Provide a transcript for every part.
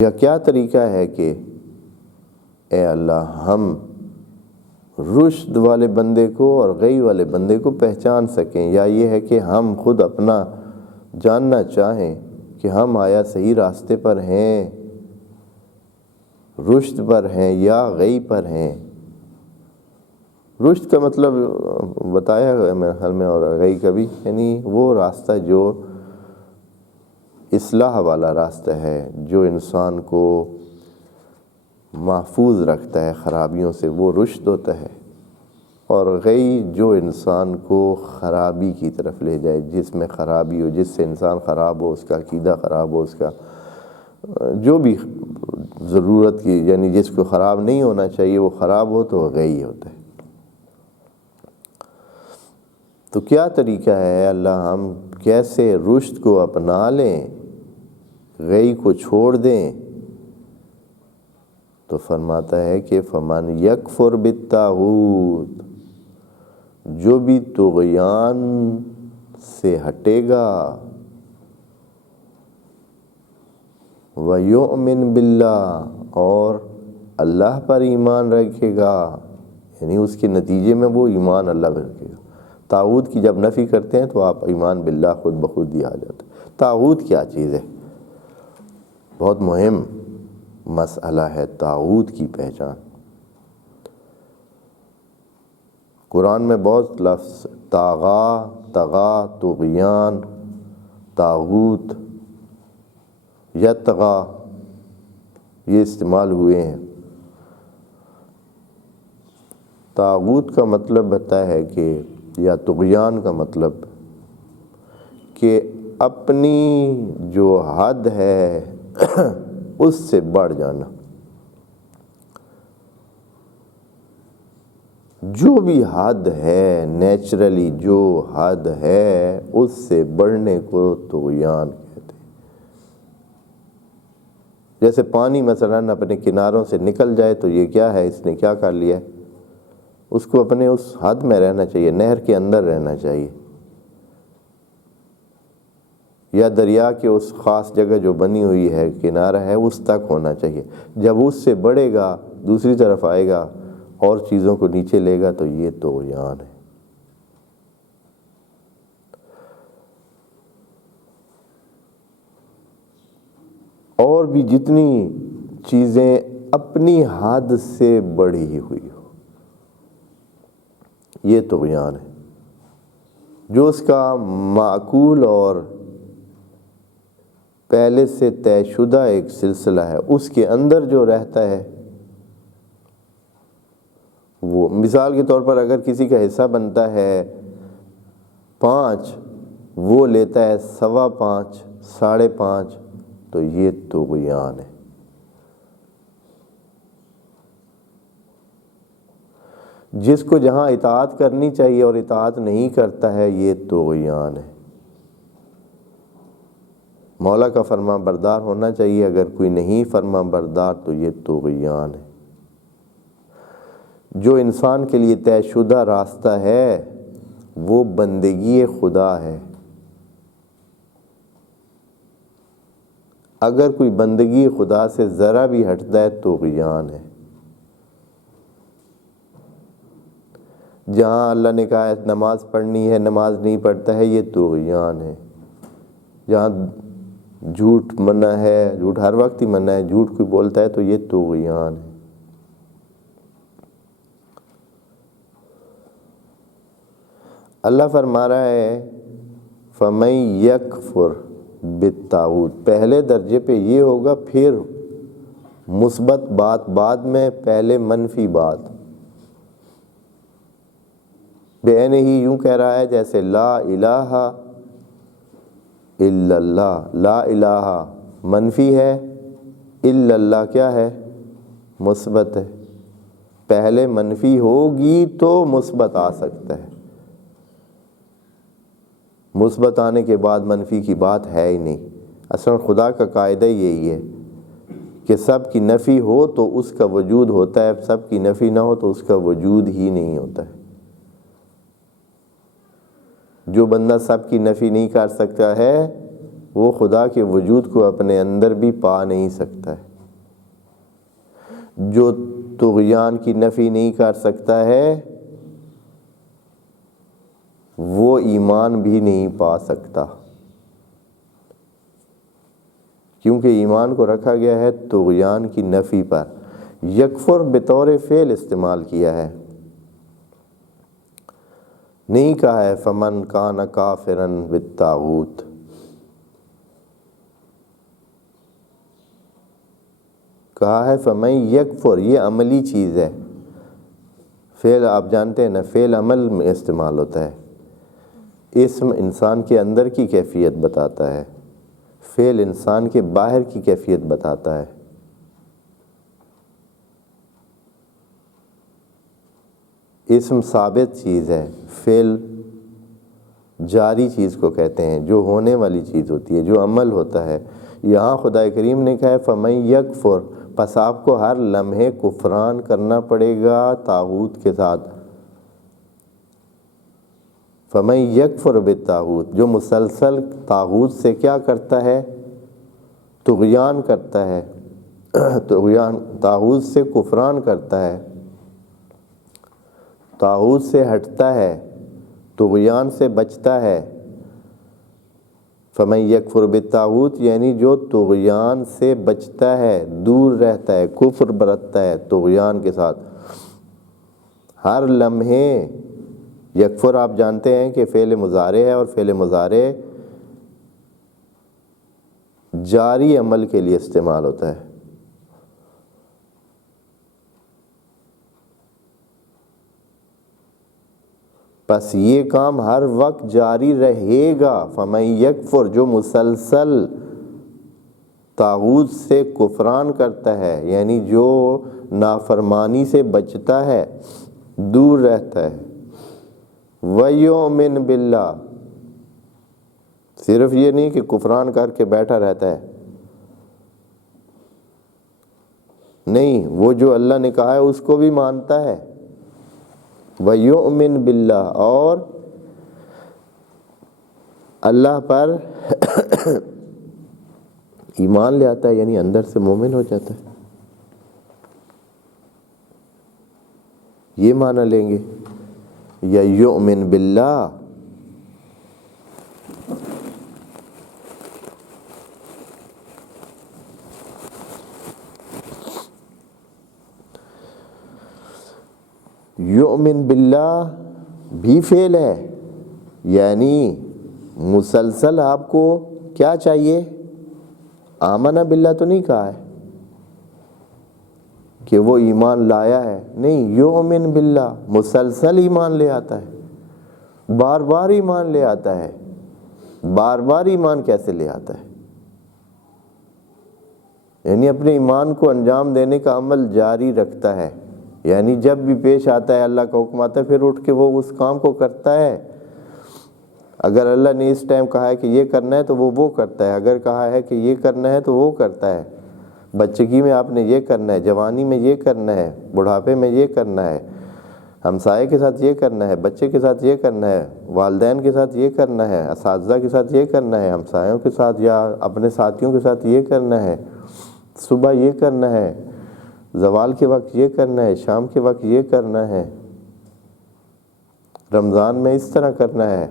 یا کیا طریقہ ہے کہ اے اللہ ہم رشد والے بندے کو اور غی والے بندے کو پہچان سکیں، یا یہ ہے کہ ہم خود اپنا جاننا چاہیں کہ ہم آیا صحیح راستے پر ہیں، رشد پر ہیں یا غی پر ہیں۔ رشد کا مطلب بتایا ہے میرے خیال میں، اور غی کا بھی، یعنی وہ راستہ جو اصلاح والا راستہ ہے، جو انسان کو محفوظ رکھتا ہے خرابیوں سے، وہ رشد ہوتا ہے۔ اور غی جو انسان کو خرابی کی طرف لے جائے، جس میں خرابی ہو، جس سے انسان خراب ہو، اس کا عقیدہ خراب ہو، اس کا جو بھی ضرورت کی، یعنی جس کو خراب نہیں ہونا چاہیے وہ خراب ہو، تو وہ غی ہوتا ہے۔ تو کیا طریقہ ہے اللہ ہم کیسے رشد کو اپنا لیں، غی کو چھوڑ دیں؟ تو فرماتا ہے کہ فمن یکفر بالطاغوت، جو بھی طغیان سے ہٹے گا، وَيُؤْمِن بِاللَّهِ، اور اللہ پر ایمان رکھے گا، یعنی اس کے نتیجے میں وہ ایمان اللہ پر رکھے گا۔ طاغوت کی جب نفی کرتے ہیں تو آپ ایمان باللہ خود بخود ہی آ جاتا ہے۔ طاغوت کیا چیز ہے؟ بہت مہم مسئلہ ہے طاغوت کی پہچان۔ قرآن میں بہت لفظ طغا، طغیان، طاغوت، یطغا، یہ استعمال ہوئے ہیں۔ طاغوت کا مطلب بتا ہے کہ، یا طغیان کا مطلب کہ اپنی جو حد ہے اس سے بڑھ جانا، جو بھی حد ہے نیچرلی، جو حد ہے اس سے بڑھنے کو طغیان کہتے ہیں۔ جیسے پانی مثلاً اپنے کناروں سے نکل جائے تو یہ کیا ہے، اس نے کیا کر لیا ہے، اس کو اپنے اس حد میں رہنا چاہیے، نہر کے اندر رہنا چاہیے، یا دریا کے اس خاص جگہ جو بنی ہوئی ہے، کنارہ ہے، اس تک ہونا چاہیے۔ جب اس سے بڑھے گا، دوسری طرف آئے گا اور چیزوں کو نیچے لے گا، تو یہ طغیان ہے۔ اور بھی جتنی چیزیں اپنی حد سے بڑھی ہوئی ہو، یہ طغیان ہے۔ جو اس کا معقول اور پہلے سے طے شدہ ایک سلسلہ ہے، اس کے اندر جو رہتا ہے، وہ مثال کے طور پر اگر کسی کا حصہ بنتا ہے 5، وہ لیتا ہے 5.25، 5.5، تو یہ طغیان ہے۔ جس کو جہاں اطاعت کرنی چاہیے اور اطاعت نہیں کرتا ہے، یہ طغیان ہے۔ مولا کا فرما بردار ہونا چاہیے، اگر کوئی نہیں فرما بردار تو یہ طغیان ہے۔ جو انسان کے لیے طے شدہ راستہ ہے وہ بندگی خدا ہے۔ اگر کوئی بندگی خدا سے ذرا بھی ہٹتا ہے، طغیان ہے۔ جہاں اللہ نے کہا ہے نماز پڑھنی ہے، نماز نہیں پڑھتا ہے، یہ طغیان ہے۔ جہاں جھوٹ منع ہے، جھوٹ ہر وقت ہی منع ہے، جھوٹ کوئی بولتا ہے تو یہ طغیان ہے۔ اللہ فرما رہا ہے فَمَن يَكْفُرْ بِالطَّاغُوتِ، پہلے درجے پہ یہ ہوگا، پھر مثبت بات بعد میں، پہلے منفی بات۔ بے ہی یوں کہہ رہا ہے جیسے لا الہ الا اللہ، لا الہ منفی ہے، الا اللہ کیا ہے، مثبت ہے۔ پہلے منفی ہوگی تو مثبت آ سکتا ہے، مثبت آنے کے بعد منفی کی بات ہے ہی نہیں۔ اصل خدا کا قاعدہ یہی ہے کہ سب کی نفی ہو تو اس کا وجود ہوتا ہے، سب کی نفی نہ ہو تو اس کا وجود ہی نہیں ہوتا ہے۔ جو بندہ سب کی نفی نہیں کر سکتا ہے، وہ خدا کے وجود کو اپنے اندر بھی پا نہیں سکتا ہے۔ جو طغیان کی نفی نہیں کر سکتا ہے وہ ایمان بھی نہیں پا سکتا، کیونکہ ایمان کو رکھا گیا ہے طغیان کی نفی پر۔ یکفر بطور فعل استعمال کیا ہے، نہیں کہا ہے فمن کان کافرا بالطاغوت۔ کہا ہے فمن یکفر، یہ عملی چیز ہے، فعل آپ جانتے ہیں نا، فعل عمل میں استعمال ہوتا ہے۔ اسم انسان کے اندر کی کیفیت بتاتا ہے، فعل انسان کے باہر کی کیفیت بتاتا ہے۔ اسم ثابت چیز ہے، فعل جاری چیز کو کہتے ہیں، جو ہونے والی چیز ہوتی ہے، جو عمل ہوتا ہے۔ یہاں خدا کریم نے کہا ہے فمن یکفر، پس آپ کو ہر لمحے کفران کرنا پڑے گا طاغوت کے ساتھ۔ فمن یکفر بالطاغوت، جو مسلسل طاغوت سے کیا کرتا ہے؟ طغیان کرتا ہے، طاغوت سے کفران کرتا ہے، طاغوت سے ہٹتا ہے، طغیان سے بچتا ہے۔ فمن یکفر بالطاغوت یعنی جو طغیان سے بچتا ہے، دور رہتا ہے، کفر برتتا ہے طغیان کے ساتھ ہر لمحے۔ یکفر آپ جانتے ہیں کہ فعل مضارع ہے، اور فعل مضارع جاری عمل کے لیے استعمال ہوتا ہے۔ بس یہ کام ہر وقت جاری رہے گا۔ فمن یکفر، جو مسلسل طاغوت سے کفران کرتا ہے، یعنی جو نافرمانی سے بچتا ہے، دور رہتا ہے۔ وَيُؤْمِن بِاللَّہ، صرف یہ نہیں کہ کفران کر کے بیٹھا رہتا ہے، نہیں، وہ جو اللہ نے کہا ہے اس کو بھی مانتا ہے۔ وَيُؤْمِن بِاللَّہ، اور اللہ پر ایمان لے آتا ہے، یعنی اندر سے مومن ہو جاتا ہے۔ یہ معنی لیں گے، یا یؤمن باللہ، یؤمن باللہ بھی فعل ہے، یعنی مسلسل آپ کو کیا چاہیے؟ آمنہ باللہ تو نہیں کہا ہے کہ وہ ایمان لایا ہے، نہیں، یؤمن باللہ مسلسل ایمان لے آتا ہے، بار بار ایمان لے آتا ہے۔ بار بار ایمان کیسے لے آتا ہے؟ یعنی اپنے ایمان کو انجام دینے کا عمل جاری رکھتا ہے، یعنی جب بھی پیش آتا ہے اللہ کا حکم آتا ہے، پھر اٹھ کے وہ اس کام کو کرتا ہے۔ اگر اللہ نے اس ٹائم کہا ہے کہ یہ کرنا ہے تو وہ کرتا ہے، اگر کہا ہے کہ یہ کرنا ہے تو وہ کرتا ہے۔ بچگی میں آپ نے یہ کرنا ہے، جوانی میں یہ کرنا ہے، بڑھاپے میں یہ کرنا ہے، ہمسائے کے ساتھ یہ کرنا ہے، بچے کے ساتھ یہ کرنا ہے، والدین کے ساتھ یہ کرنا ہے، اساتذہ کے ساتھ یہ کرنا ہے، ہمسایوں کے ساتھ یا اپنے ساتھیوں کے ساتھ یہ کرنا ہے، صبح یہ کرنا ہے، زوال کے وقت یہ کرنا ہے، شام کے وقت یہ کرنا ہے، رمضان میں اس طرح کرنا ہے،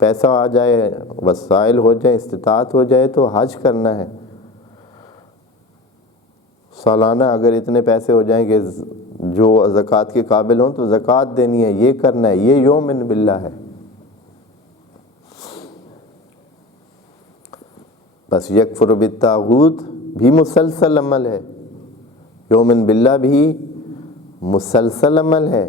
پیسہ آ جائے، وسائل ہو جائیں، استطاعت ہو جائے تو حج کرنا ہے، سالانہ اگر اتنے پیسے ہو جائیں کہ جو زکوٰۃ کے قابل ہوں تو زکوٰۃ دینی ہے، یہ کرنا ہے، یہ یؤمن باللہ ہے۔ بس یکفر بالطاغوت بھی مسلسل عمل ہے، یؤمن باللہ بھی مسلسل عمل ہے۔